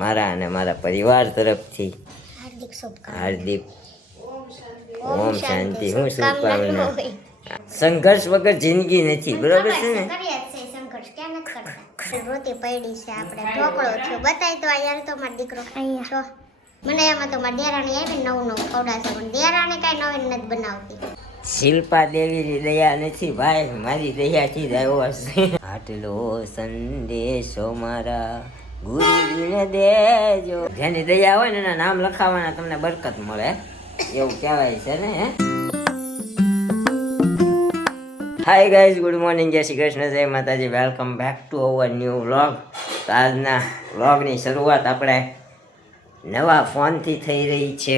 મારા અને મારા પરિવાર તરફથી હાર્દિક શુભકામના. હાર્દિક ઓમ શાંતિ. હું શુભકામના. સંઘર્ષ વગર જિંદગી નથી, બરોબર છે ને? કરીએ જ છે સંઘર્ષ, ક્યાં નથી કરતા. રોટી પડી છે, આપણે ઢોકળો થયો. બતાય તો અહીંયા તો મારો દીકરો અહીંયા છો. મને એમાં તો મારી દેરાણી આવી નવું નવું ખવડાવશે, પણ દેરાણી કાંઈ નવીન નથી બનાવતી. શિલ્પા દેવીની દયા નથી ભાઈ, મારી દયાથી જ આવ્યો હશે. આટલો સંદેશો મારા ગુરુજીને દેજો. જેની દયા હોય ને એના નામ લખાવાના તમને બરકત મળે, એવું કહેવાય છે ને. હાય ગાઈઝ, ગુડ મોર્નિંગ, જય શ્રી કૃષ્ણ, જય માતાજી, welcome back to our new vlog. તો આજના વ્લોગની શરૂઆત આપણે નવા ફોનથી થઈ રહી છે.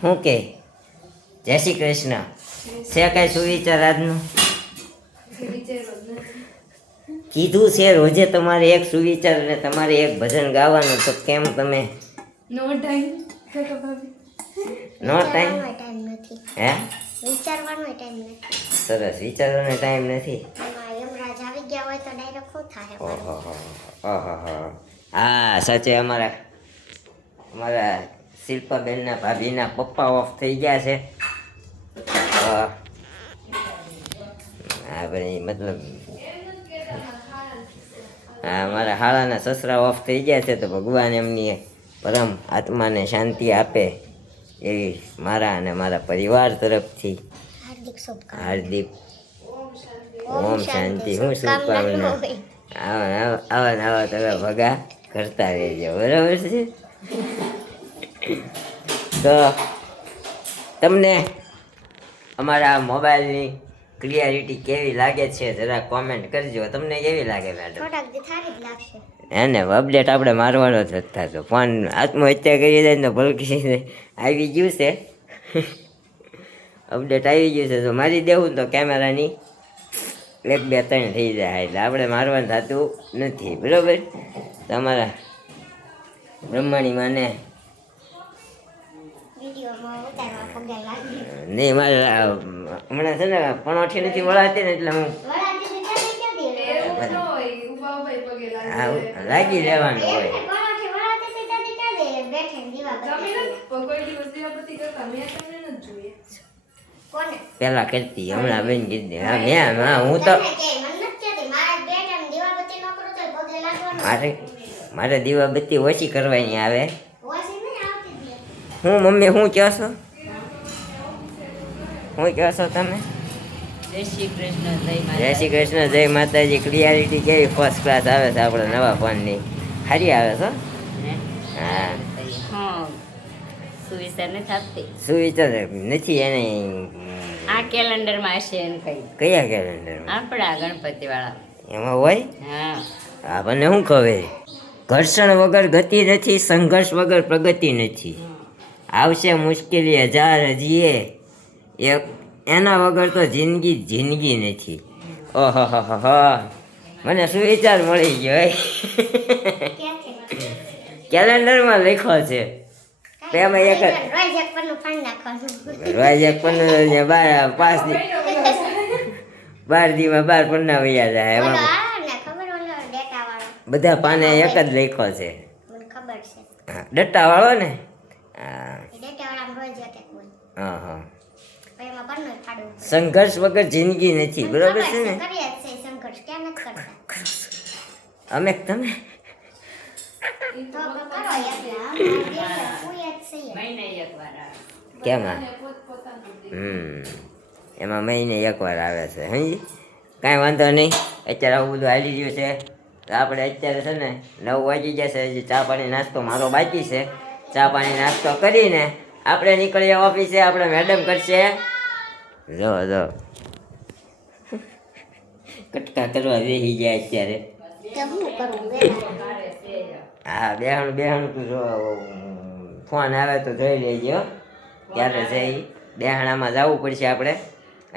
શું કે જય શ્રી કૃષ્ણ છે? કઈ સુવિચાર આજનું કીધું છે? રોજે તમારે એક સુવિચાર અને તમારે એક ભજન ગાવાનું, તો કેમ તમે નો ટાઈમ નો ટાઈમ નથી, હે? વિચારવાનો ટાઈમ નથી. સરસ, વિચારવાનો ટાઈમ નથી. એમાં યમરાજ આવી ગયા હોય તો ડાયરેક્ટ શું થાય? હા સાચે, અમારા શિલ્પાબેનના ભાભીના પપ્પા ઓફ થઈ ગયા છે. હા ભાઈ, મતલબ હા, મારા હાળાના સસરા ઓફ થઈ ગયા છે, તો ભગવાન એમની પરમ આત્માને શાંતિ આપે એવી મારા અને મારા પરિવાર તરફથી હાર્દિક શુભકામના. હાર્દિક ઓમ શાંતિ. હું શુભકામના. આવા તમે ભગા કરતા રહેજો, બરાબર છે? તો તમને અમારા મોબાઈલની ક્લિયરિટી કેવી લાગે છે જરા કોમેન્ટ કરજો. તમને કેવી લાગે મેડમ? થોડાક દી થારી જ લાગશે. એને અપડેટ આપણે મારવાનો જ થતો, ફોન આત્મહત્યા કરી જાય ને ભલકી આવી ગયું છે. અપડેટ આવી ગયું છે, તો મારી દેવું તો કેમેરાની 1 2 3 થઈ જાય, એટલે આપણે મારવાનું થતું નથી, બરાબર? તમારા બ્રહ્માણી માને વિડીયોમાં ઉતારવા પગે લાગી. નહીં, મારે હમણાં છે ને પણોઠી નથી વળાતી ને, એટલે હું વળાતી તો ક્યાંથી હા લાગી રહેવાનું હોય. એમને પરોઠી વળાતી તો ક્યાંથી બેઠે દીવા કોને પેલા કરતી, હમણાં બેન કીધી. હા હું તો તમને કે મન નથી કહેતી, મારા બેઠે દીવાબત્તી ન કરું તો પગે લાગવાનું. મારે દીવાબત્તી ઓછી કરવાની આવે. ઓછી નહીં આવતી જ. હું મમ્મી શું કહો છો? શું કહો છો તમે? જય શ્રી કૃષ્ણ, જય શ્રી કૃષ્ણ, જય માતાજી. ક્લિયરિટી કેવી ફર્સ્ટ ક્લાસ આવે છે આપણા નવા ફોનની? સારી આવે છે. હા, સુવિચાર નથી આપતી. સુવિચાર નથી એને. આ કેલેન્ડરમાં હશે એમ કઈ. કયા કેલેન્ડરમાં? આપણા ગણપતિ વાળા. એમાં હોય? હા, આપણને શું કહે? ઘર્ષણ વગર ગતિ નથી, સંઘર્ષ વગર પ્રગતિ નથી. આવશે મુશ્કેલી 1000 હજીએ, એના વગર તો જિંદગી નથી. ઓહો મને સુવિચાર મળી ગયો. કેલેન્ડરમાં લખ્યો છે. એમાં એક રોજ એક પરનું ફાડી નાખવાનું. રોજ એક પણ 12 દીમાં 12 પન્ના વૈયા જાય. ઓલો એમાં આવે ને ખબર, ઓલો ડેટા વાળો. બધા પાને એક જ લખ્યો છે. મને ખબર છે. હા, ડટ્ટા વાળો ને. હા એ ડેટા વાળામાં રોજ એક એક હોય. હા. પછી એમાં પરનું ફાડવું પડે. સંઘર્ષ વગર જિંદગી નથી, મને બરોબર ખબર છે ને? કરીએ જ છે સંઘર્ષ, ક્યાં નથી કરતા. અમે તમે તો કરો યાર, કોઈ જ છે. મહિને એકવાર આવે. કેમ એમાં મહિને એકવાર આવે છે. સમજી? કાંઈ વાંધો નહીં. અત્યારે આવું બધું હાલી ગયું છે, તો આપણે અત્યારે છે ને 9 વાગી જશે. હજી ચા પાણી નાસ્તો મારો બાકી છે. ચા પાણી નાસ્તો કરીને આપણે નીકળીએ ઓફિસે. આપણે મેડમ કરશે જો કટકા કરવા બેસી જાય અત્યારે. તો શું કરવું વેલા? હા, બેહાણું તું જો ફોન આવે તો જોઈ લેજો ક્યારે છે. બેહાણામાં જવું પડશે આપણે.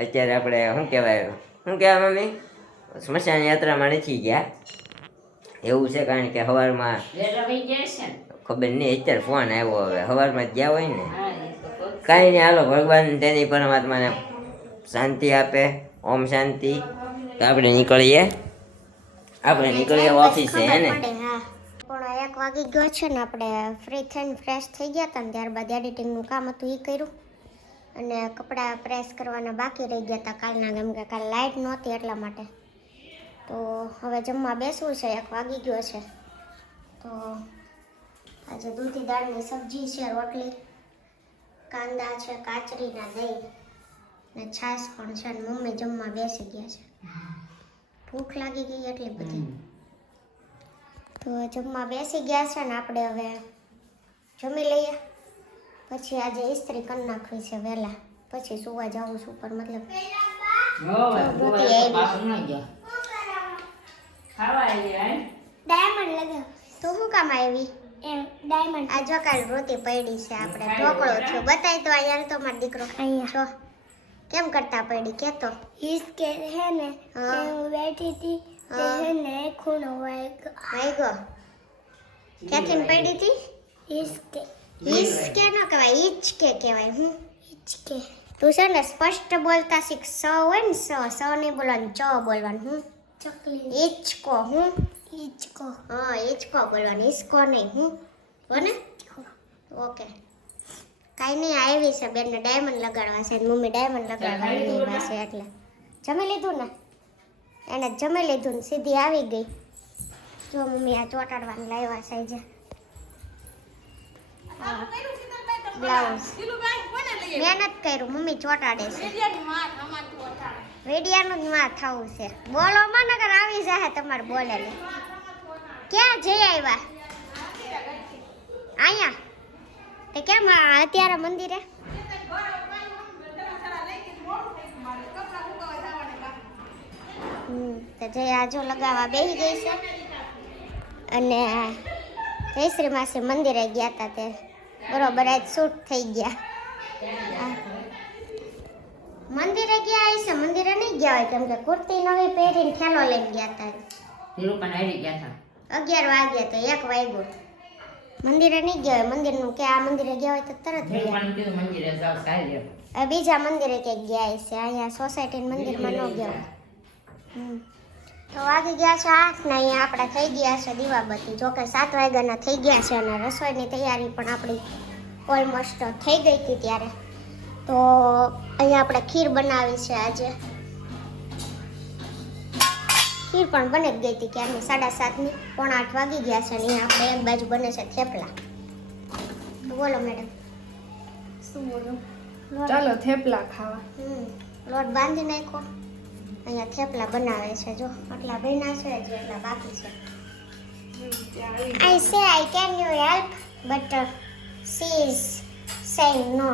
અત્યારે આપણે શું કહેવાય મમ્મી, સ્મશાન યાત્રામાં નથી ગયા એવું છે, કારણ કે સવારમાં વેલા વહી ગયા છે ને? ખબર નહીં, અત્યારે ફોન આવ્યો. હવે સવારમાં જ ગયા હોય ને. હા, એ તો કહું. કાંઈ નહીં, હાલો ભગવાન તેની પરમાત્માને શાંતિ આપે. ઓમ શાંતિ. તો આપણે નીકળીએ ઓફિસે, હે ને? ખબર પડે, હા. પણ એક 1 વાગી ગયો છે ને આપણે ફ્રી થઈને ફ્રેશ થઈ ગયા હતા ને ત્યારબાદ એડિટિંગનું કામ હતું એ કર્યું અને કપડાં પ્રેસ કરવાના બાકી રહી ગયા હતા કાલના, કેમ કે કાલ લાઇટ નહોતી એટલા માટે. તો હવે જમવા બેસવું છે, 1 વાગી ગયો છે. તો આજે દૂધી દાળની સબ્જી છે, રોટલી, કાંદા છે, કાચરીના દહીં ને છાશ પણ છે. અને મમ્મી જમવા બેસી ગયા છે. ભૂખ લાગી ગઈ એટલી બધી. તો જમવા બેસી ગયા છે ને આપણે હવે જમી લઈએ, પછી આજે ઇસ્ત્રી કરી નાખવી છે વહેલા, પછી સુવા જાવું છું. પર મતલબ ડાયમંડ લગાવ તો શું કામ આવી? ડાયમંડ આ જો કાલ રોતી પડી છે, આપણે ઢોકળો થયો. બતાય તો અહીંયા તો મારો દીકરો અહીંયા છો કેમ કરતા પડી કેતો? इसके है ने मैं बैठी थी तो है ने खून વાઈગો ક્યાંથી પડી હતી? इसके હિચકે ન કહેવાય, હિચકે કહેવાય. હું इसके તું છે ને સ્પષ્ટ બોલતા શીખ. સ હોય ને સ નહીં બોલવાનું, ચ બોલવાનું. હું चॉकलेट હિચકો. હું इसको હા હિચકો બોલવાનું, હિચકો નહીં. હું હો ને? ઓકે કાંઈ નહીં, આવી છે બેનને ડાયમંડ લગાડવા છે. મમ્મી ડાયમંડ લગાડવા છે એટલે જમી લીધું ને, એને જમી લીધું ને સીધી આવી ગઈ. જો મમ્મી આ ચોટાડવાનું લાવ્યા છે જે બ્લાઉઝ. મહેનત કર્યું, મમ્મી ચોટાડે છે. વેડિયાનું જ માં થવું છે. બોલો માં નગર આવી જાય તમારે બોલે. ક્યાં જઈ આવ્યા? અહીંયા તે કેમ અત્યારે મંદિરે? તો જય આજો લગાવવા બેસી ગઈ છે. અને જયશ્રી માસી મંદિરે ગયા હતા તે બરોબર આજ શૂટ થઈ ગયા. મંદિરે ગયા હશે, મંદિરે નહીં ગયા હોય કેમ કે કુર્તી નવી પહેરીને થેલો લઈને ગયા હતા. 11 વાગ્યા તો 1 વાગ્યો. મંદિરે નહીં ગયા હોય, મંદિરનું કે આ મંદિરે ગયા હોય તો તરત ગયા. બીજા મંદિરે ક્યાંક ગયા હશે, અહીંયા સોસાયટીના મંદિરમાં ન ગયા. તો વાગી ગયા છે 8 ને અહીંયા આપણે થઈ ગયા છે દીવાબત્તી. જોકે 7 વાગ્યાના થઈ ગયા છે અને રસોઈની તૈયારી પણ આપણી ઓલમોસ્ટ થઈ ગઈ હતી ત્યારે. તો અહીંયા આપણે ખીર બનાવી છે આજે. ખીર પણ બની જ ગઈ હતી ક્યારની 7:30ની, 7:45 વાગી ગયા છે. અને અહીંયા આપણે એક બાજુ બને છે થેપલા. તો બોલો મેડમ શું બોલું? ચાલો થેપલા ખાવા. લોટ બાંધી નાખો. અહીંયા થેપલા બનાવે છે. જો આટલા બન્યા છે, હજી એટલા બાકી છે. I say I can you help but she is saying no.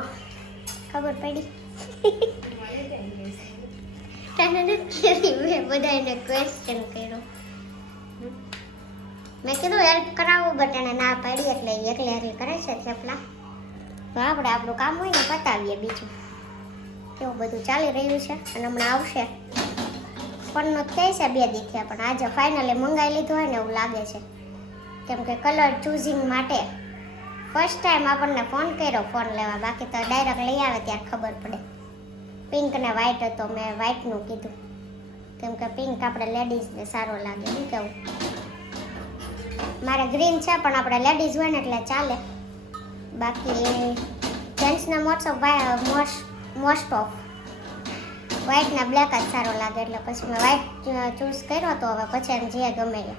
ખબર પડી? તને નથી મેં બધાને ક્વેશ્ચન કર્યો. મેં કીધું હેલ્પ કરાવું બટ એને ના પાડી એટલે એકલી એકલી કરે છે થેપલા. તો આપણે આપણું કામ હોય ને પતાવીએ. બીજું કેવું બધું ચાલી રહ્યું છે. અને હમણાં આવશે ફોનનો કહે છે 2 દી થયા, પણ આજે ફાઇનલી મંગાવી લીધું હોય ને એવું લાગે છે. કેમ કે કલર ચૂઝિંગ માટે ફર્સ્ટ ટાઈમ આપણને ફોન કર્યો ફોન લેવા. બાકી તો ડાયરેક્ટ લઈ આવે ત્યારે ખબર પડે. પિંક ને વ્હાઇટ હતો, મેં વ્હાઇટનું કીધું કેમ કે પિંક આપણે લેડીઝને સારો લાગે. શું કેવું? મારે ગ્રીન છે પણ આપણે લેડીઝ હોય ને એટલે ચાલે. બાકી જેન્ટ્સને મોસ્ટ ઓફ વ્હાઇટ ને બ્લેક જ સારો લાગે. એટલે પછી મેં વ્હાઇટ ચૂઝ કર્યો તો હવે પછી એમ જે ગમે એ.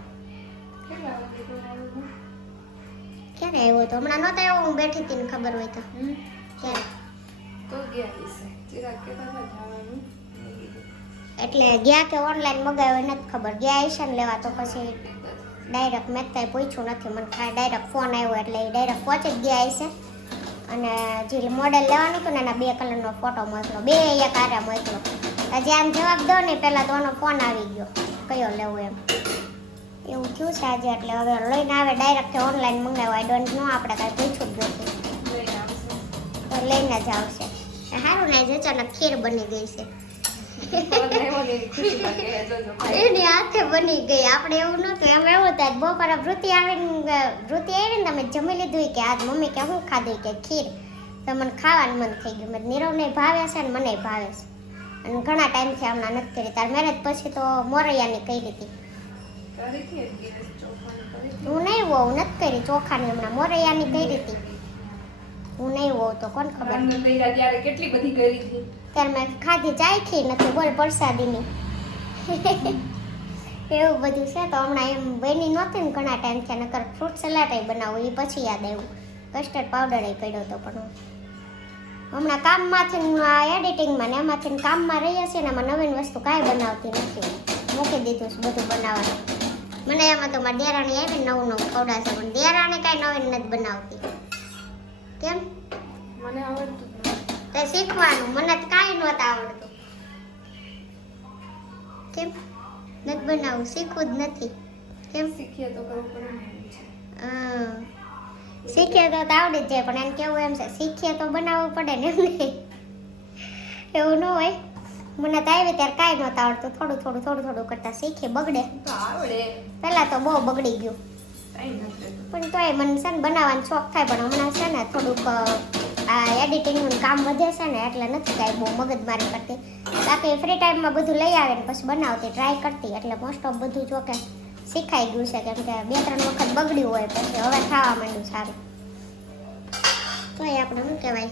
ક્યારે આવ્યો તો? હમણાં નહોતો આવ્યો, હું બેઠી હતી ને ખબર હોય તો. ક્યારે? તો ગયા હશે ચિરાગ કેતા હતા જવાનું. એટલે ગયા કે ઓનલાઈન મગાવ્યો નથી ખબર. ગયા હશે ને લેવા તો પછી ડાયરેક્ટ મેં કાંઈ પૂછ્યું નથી. મને ખાલી ડાયરેક્ટ ફોન આવ્યો એટલે એ ડાયરેક્ટ પહોંચી જ ગયા હશે. અને જે મોડેલ લેવાનું હતું ને એના 2 કલરનો ફોટો મોકલો, 2 એક આરે મોકલો. હજી આમ જવાબ દો ને પહેલાં તો એનો ફોન આવી ગયો કયો લેવો એમ. એવું થયું છે આજે. એટલે હવે લઈને આવે ડાયરેક્ટ ઓનલાઈન મંગાવ્યો. આઈ ડોન્ટ નો, આપણે કાંઈ પૂછ્યું જ નથી. તો લઈને જ આવશે. સારું ને આજે અચાનક ખીર બની ગઈ છે. એની હાથે બની ગઈ. આપણે એવું નહોતું. એમ એવું થાય બપોરે વૃત્તિ આવીને તમે જમી લીધું કે આજ મમ્મી કે શું ખાધું કે ખીર. તો મને ખાવાનું મન થઈ ગયું. મને નીરવને ભાવે છે ને મને ભાવે છે. અને ઘણા ટાઈમથી હમણાં નથી કરી. તાર મેરેજ પછી તો મોરૈયાની કરી હતી. હું નહીં હોઉં નથી કરી ચોખાની હમણાં મોરૈયાની કરી હતી હું નહીં હોઉં તો કોણ ખબર અમે કર્યા ત્યારે કેટલી બધી કરી હતી. ત્યારે મેં ખાધી ચાખી નથી બોલ પ્રસાદીની એવું બધું છે તો હમણાં એમ બની નહોતી ને ઘણા ટાઈમ થયા નકર ફ્રૂટ સલાડ બનાવું એ પછી યાદ આવ્યું કસ્ટર્ડ પાવડર પડ્યો હતો પણ હમણાં કામમાંથી એડિટિંગમાં ને એમાંથી કામમાં રહીએ છીએ ને એમાં નવીન વસ્તુ કાંઈ બનાવતી નથી મૂકી દીધું છે બધું બનાવવાનું મને એમાં તો મારી દેરાણી આવી નવું નવું ખવડાવશે પણ દેરાણી કાંઈ નવીન નથી બનાવતી કેમ મને આવડતું જ નથી. તે શીખવાનું મને તો કાંઈ નહોતું આવડતું કેમ નથી બનાવવું શીખવું જ નથી કેમ શીખીએ તો કરવું પડે ને એવું છે. શીખીએ તો આવડી જ જાય પણ એને કેવું એમ છે શીખીએ તો બનાવવું પડે ને એમને એવું ન હોય મને તો આવી ત્યારે કાંઈ નહોતું આવડતું થોડું કરતાં શીખી બગડે તો આવડે પહેલાં તો બહુ બગડી ગયું કઈ નથી. પણ તોય મને છે ને બનાવવાનો શોખ થાય પણ હમણાં છે ને થોડુંક આ એડિટિંગનું કામ વધે છે ને એટલે નથી કાંઈ બહુ મગજમારી કરતી બાકી ફ્રી ટાઈમમાં બધું લઈ આવે ને પછી બનાવતી ટ્રાય કરતી એટલે મોસ્ટ ઓફ બધું જો કે શીખાઈ ગયું છે કેમ કે 2-3 વખત બગડ્યું હોય પછી હવે ખાવા માંડ્યું સારું તોય આપણે શું કહેવાય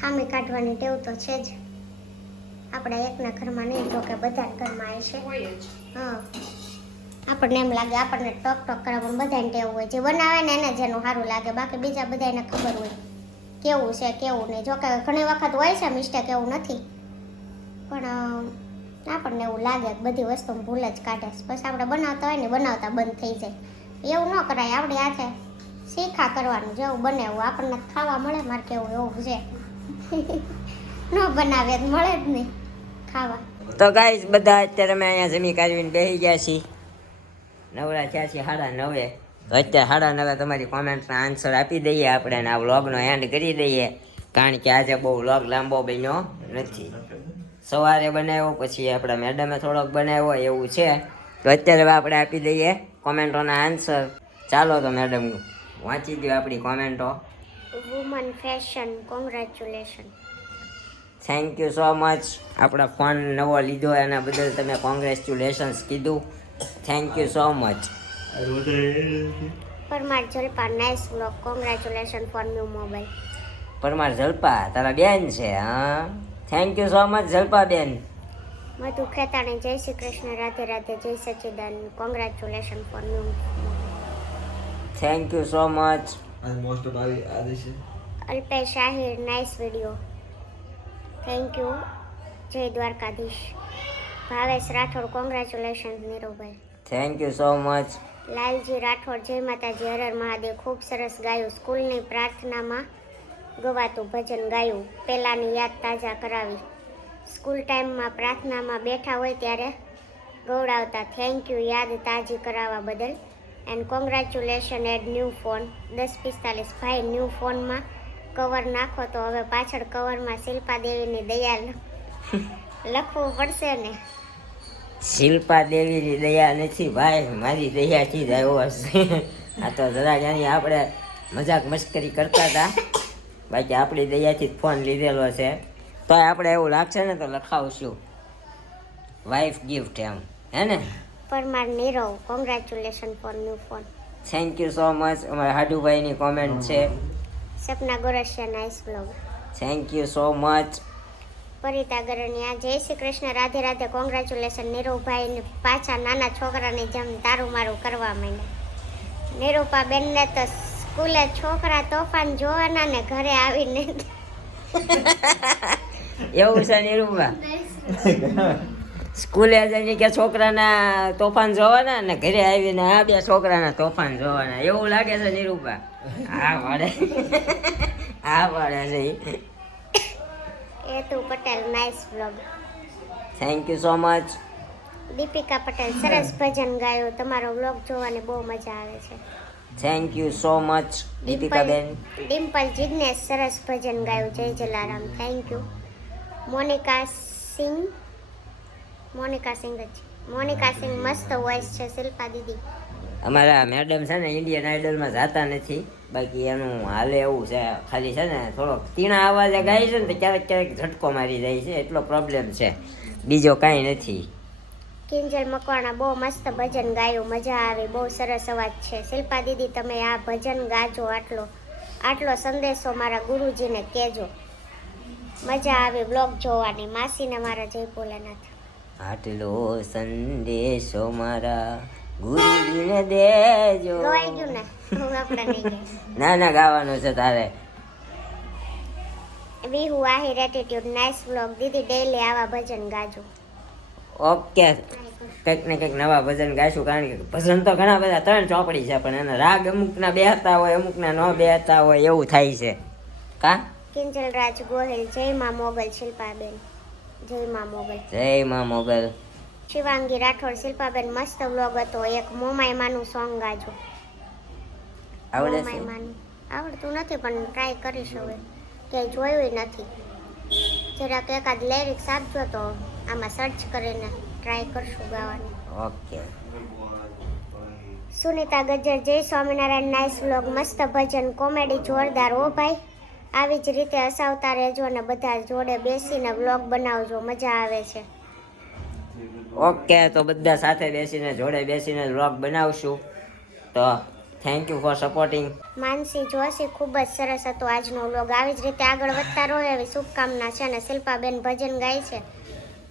ખામી કાઢવાની ટેવ તો છે જ આપણા એકના ઘરમાં નહીં જો કે બધાના ઘરમાં આવે છે હોય જ. હા આપણને એમ લાગે આપણને ટોક કરવા પણ બધાને ટેવ હોય જે બનાવે ને એને જેનું સારું લાગે બાકી બીજા બધાને ખબર હોય કેવું છે કેવું નહીં જોકે ઘણી વખત હોય છે મિસ્ટેક એવું નથી પણ આપણને એવું લાગે કે બધી વસ્તુ ભૂલ જ કાઢે છે પછી આપણે બનાવતા હોય ને બનાવતા બંધ થઈ જાય એવું ન કરાય આપણે હાથે શીખા કરવાનું જેવું બને એવું આપણને ખાવા મળે મારે કેવું એવું છે ન બનાવે તો મળે જ નહીં ખાવા તો ગાઈસ બધા અત્યારે અમે અહીંયા જમી કાઢવીને બેસી ગયા છીએ નવરા થયા છીએ 9:30 તો અત્યારે 9:30 તમારી કોમેન્ટના આન્સર આપી દઈએ આપણે અને આ વ્લોગનો એન્ડ કરી દઈએ કારણ કે આજે બહુ વ્લોગ લાંબો બન્યો નથી સવારે બનાવ્યો પછી આપણા મેડમે થોડોક બનાવ્યો એવું છે તો અત્યારે હવે આપણે આપી દઈએ કોમેન્ટોના આન્સર ચાલો તો મેડમ વાંચી દો આપણી કોમેન્ટો woman fashion congratulation thank you so much આપણા ફોન નવો લીધો એના બદલ તમે કોંગ્રેચ્યુલેશન્સ કીધું thank you so much Parmar Jalpa nice vlog congratulation for new mobile Parmar Jalpa તારા બેન છે હા thank you so much Jalpa ben Madhu ખેતાણી જય શ્રી કૃષ્ણ રાધે રાધે જય સચિદાન congratulation for new thank you so much Alpesh Shahir nice video thank you જય Dwarkadhish Bhavesh Rathod congratulation Nirubhai thank you so much Lalji Rathod જય માતાજી હર હર મહાદેવ ખૂબ સરસ ગાયું સ્કૂલની પ્રાર્થનામાં ગવાતું ભજન ગાયું પહેલાંની યાદ તાજા કરાવી સ્કૂલ ટાઈમમાં પ્રાર્થનામાં બેઠા હોય ત્યારે ગૌડાવતા થેન્ક યુ યાદ તાજી કરાવવા બદલ and congratulation add new phone 1045 ભાઈ ન્યૂ ફોનમાં કવર નાખો તો હવે પાછળ કવરમાં શિલ્પા દેવીની દયા લખવું પડશે ને શિલ્પા દેવીની દયા નથી ભાઈ મારી દયાથી જ આવ્યો હશે આ તો જરાક એની આપણે મજાક મસ્કરી કરતા હતા બાકી આપણી દયાથી જ ફોન લીધેલો છે તો આપણે એવું લાગશે ને તો લખાવશું વાઇફ ગિફ્ટ એમ હે ને Parmar Nirav congratulation for new phone thank you so much અમારા હાડુભાઈની કોમેન્ટ છે Sapna Gorasiya nice blog thank you so much Parita Garaniya જય શ્રી કૃષ્ણ રાધે રાધે કોંગ્રેચ્યુલેશન નીરુભાઈને પાછા નાના છોકરાની જેમ તારું મારું કરવા માંડ્યા નીરુપા બેનને તો સ્કૂલે છોકરા તોફાન જોવાના ને ઘરે આવીને એવું છે નિરૂપા સ્કૂલે જઈને કે છોકરાના તોફાન જોવાના ને ઘરે આવીને આ બે છોકરાના તોફાન જોવાના એવું લાગે છે નિરૂપા હા પડે હા પડે છે હેતુ Patel nice blog thank you so much Deepika Patel સરસ ભજન ગાયું તમારો બ્લોગ જોવાની બહુ મજા આવે છે thank you so much Deepika બેન ડિમ્પલ જિગ્નેશ સરસ ભજન ગાયું જય જલારામ થેન્ક યુ મોનિકા સિંહ મસ્ત વોઇસ છે શિલ્પા દીદી અમારા મેડમ છે ને ઇન્ડિયન આઇડલમાં જાતા નથી બાકી એનું હાલે એવું છે ખાલી છે ને થોડોક તીણા અવાજે ગાય છે ને તો ક્યારેક ક્યારેક ઝટકો મારી જાય છે એટલો પ્રોબ્લેમ છે બીજો કાંઈ નથી કિંજલ મકવાણા બહુ મસ્ત ભજન ગાયું, મજા આવી, બહુ સરસ અવાજ છે. શિલ્પા દીદી તમે આ ભજન ગાજો, આટલો સંદેશો મારા ગુરુજીને કહેજો. મજા આવી બ્લોગ જોવાની. માસીને મારા જય ભોલેનાથ. આટલો સંદેશો મારા ગુરુજીને દેજો. ગવાઈ ગયું ને? હું આપણે નહીં ગાઈએ. ના ગાવાનું છે તારે. વિહુ આહિર એટીટ્યુડ નાઇસ વ્લોગ. દીદી ડેઈલી આવા ભજન ગાજો. ઓકે, કંઈક ને કંઈક નવા ભજન ગાઈશું, કારણ કે ભજન તો ઘણા બધા 3 ચોપડી છે, પણ એના રાગ અમુકના બેહતા હોય, અમુકના ન બેહતા હોય, એવું થાય છે. કા કિંજલ રાજ ગોહિલ. જય માં મોગલ. શિલ્પાબેન જય માં મોગલ. જય માં મોગલ. શિવાંગી રાઠોડ. શિલ્પાબેન મસ્ત વ્લોગ હતો. એક મોમાઈમાનું સોંગ ગાજો. આવડે છે? મોમાઈમાનું આવડતું નથી પણ ટ્રાય કરીશ હવે. ક્યાંય જોયું નથી. જરાક એકાદ લેરિક્સ આપજો તો આમાં સર્ચ કરીને ટ્રાય કરશું ગાવાની. ઓકે. સુનિતા ગજ્જર. જય સ્વામિનારાયણ. Nice vlog. મસ્ત ભજન, કોમેડી જોરદાર. ઓ ભાઈ, આવી જ રીતે હસાવતા રહેજો અને બધા જોડે બેસીને વ્લોગ બનાવજો, મજા આવે છે. ઓકે, તો બધા સાથે બેસીને જોડે બેસીને વ્લોગ બનાવશું. તો થેન્ક યુ ફોર સપોર્ટિંગ. માનસી જોશી. ખૂબ જ સરસ હતો આજનો વ્લોગ. આવી જ રીતે આગળ વધતા રહો એવી શુભકામના છે. અને શિલ્પાબેન ભજન ગાય છે,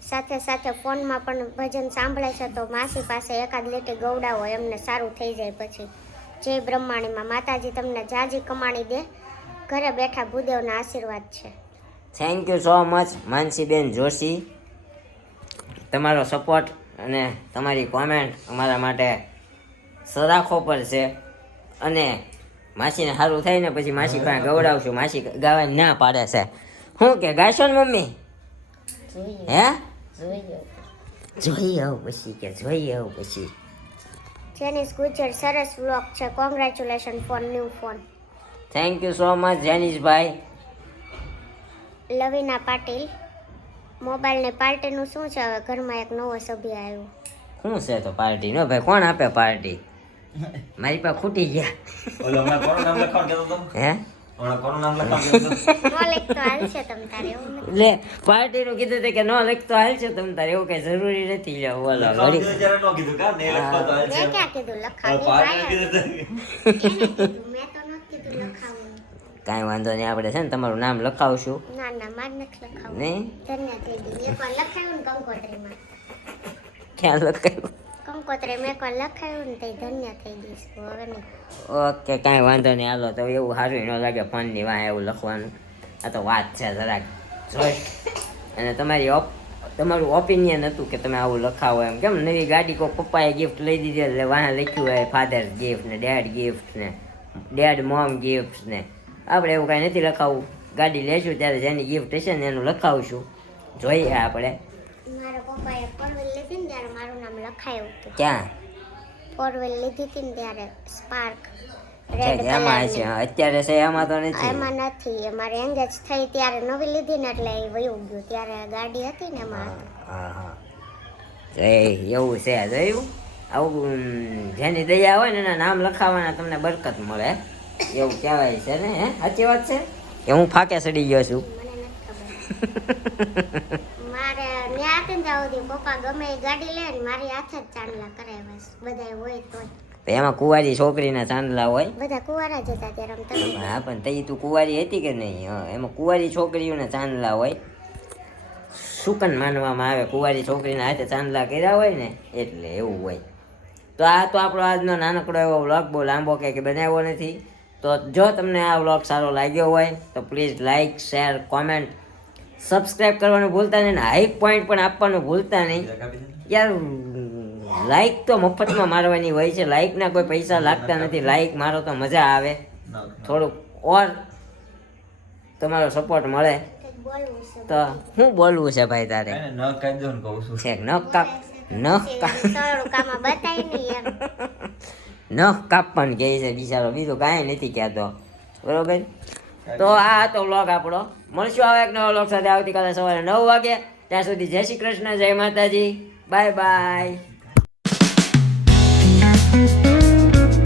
સાથે સાથે ફોનમાં પણ ભજન સાંભળે છે, તો માસી પાસે એકાદ લીટી ગવડાવો, એમને સારું થઈ જાય પછી. જય બ્રહ્માણીમાં. માતાજી તમને જાજી કમાણી દે. ઘરે બેઠા ભૂદેવના આશીર્વાદ છે. Thank you so much Mansiben Joshi. તમારો સપોર્ટ અને તમારી કોમેન્ટ અમારા માટે સરાખો પર છે. અને માસીને સારું થાય ને પછી માસી પાસે ગવડાવશું. માસી ગાવાની ના પાડે છે. શું કે ગાશો ને મમ્મી? હે જોઈએ આવું પછી કે જોઈએ આવું પછી. જેનિસ ગુજર. સરસ વ્લોગ છે. Congratulation for new phone. Thank you so much Jenishbhai. Lavina Patil. મોબાઈલની પાર્ટીનું શું છે? હવે ઘરમાં એક નવો સભ્ય આવ્યો. શું છે તો પાર્ટી નો ભાઈ? કોણ આપે પાર્ટી? મારી પાસે ખૂટી ગયા. ઓલો હમણાં કોનું નામ લખાણ કહેતો હતો? હે હમણાં કોનું નામ લખાણ કહેતો હતો? નો લખતો હાલશે તમ તારે, એવું નથી. એટલે પાર્ટીનું કીધું હતું કે ન લખતો હાલ છે તમ તારે, એવું કઈ જરૂરી નથી. લ્યો બોલો લખાણ વળી. કીધું ત્યારે ન કીધું કાં? નહીં લખવા તો હાલ છે. મેં ક્યાં કીધું લખાવની? પાર્ટીને કીધું હતું. એને કીધું, મેં તો નથી કીધું લખાવવાનું. કાંઈ વાંધો નહીં, આપણે છે ને તમારું નામ લખાવશું. ના ના, માર નથી લખાવવું. નહીં ધન્ય થઈ ગઈ. એકવાર લખાયું ને કંકોત્રીમાં. ક્યાં લખાયું? કંકોત્રી મેં એકવાર લખાયું ને તે ધન્ય થઈ ગઈશ. હવે નહીં. ઓકે, કાંઈ વાંધો નહીં. હાલો તો એવું સારું ન લાગે ફોનની વાંહે એવું લખવાનું. આ તો વાત છે જરાક જોઈ. અને તમારું ઓપિનિયન હતું કે તમે આવું લખાવો એમ. કેમ નવી ગાડી કોઈ પપ્પાએ ગિફ્ટ લઈ દીધી એટલે વાંહે લખ્યું હોય ફાધર ગિફ્ટ ને ડેડ ગિફ્ટ ને ડેડ મોમ ગિફ્ટ ને. આપણે એવું કાંઈ નથી લખાવવું. ગાડી લેશું ત્યારે જેની ગિફ્ટ હશે ને એનું લખાવશું. જોઈએ આપણે. મારા પપ્પાએ ફોર વ્હીલ લીધી ને ત્યારે મારું નામ લખાયું હતું. ક્યાં? ફોર વ્હીલ લીધી હતી ને ત્યારે સ્પાર્ક રેડ છે એમાં છે? કલરની. અત્યારે છે એમાં તો નથી. એમાં નથી. એ મારે એંગેજ થઈ ત્યારે નવી લીધી ને એટલે એ વયું ગયું. ત્યારે ગાડી હતી ને એમાં હતું. હા હા, એવું છે. જોયું? આવું જેની દયા હોય ને એના નામ લખાવવાના તમને બરકત મળે એવું કહેવાય છે ને. હે સાચી વાત છે કે હું ફાકે સડી ગયો છું? મને નથી ખબર. મારે ન્યા હતી ને ત્યાં સુધી પપ્પા ગમે એ ગાડી લે ને મારી હાથે જ ચાંદલા કરાય બસ. બધા હોય તોય. એમાં કુંવારી છોકરીના ચાંદલા હોય. બધા કુંવારા જ હતા ત્યારે આમ તમે. હા પણ તઈ તું કુંવારી હતી કે નહીં? હા, એમાં કુંવારી છોકરીઓના ચાંદલા હોય. શુકન માનવામાં આવે કુંવારી છોકરીના હાથે ચાંદલા કર્યા હોય ને એટલે એવું હોય. તો આ તો આપણો આજનો નાનકડો એવો વ્લોગ, બહુ લાંબો કંઈક બનાવ્યો નથી. તો જો તમને આ વ્લોગ સારો લાગ્યો હોય તો please like, share, comment, subscribe કરવાનું ભૂલતા નહીં. હાઈપ પોઈન્ટ પણ આપવાનું ભૂલતા નહીં. યાર લાઈક તો મફતમાં મારવાની હોય છે. લાઈકના કોઈ પૈસા લાગતા નથી. લાઈક મારો તો મજા આવે. થોડુંક ઓર તમારો સપોર્ટ મળે કંઈક બોલવું છે. તો શું બોલવું છે ભાઈ તારે? કાંઈ નહીં, ન કાઢી દો ને કહું છું. છે નખ કાપ, નખ કાપ, સરળ કામમાં બતાય નહીં એમ. નખ કાપવાનું કહે છે બિચારો, બીજું કાંઈ નથી કહેતો. બરોબર? તો આ હતો વ્લોગ આપણો. મળશું હવે એક નવો વ્લોગ સાથે આવતીકાલે સવારે 9 વાગે. ત્યાં સુધી જય શ્રી કૃષ્ણ, જય માતાજી, બાય બાય.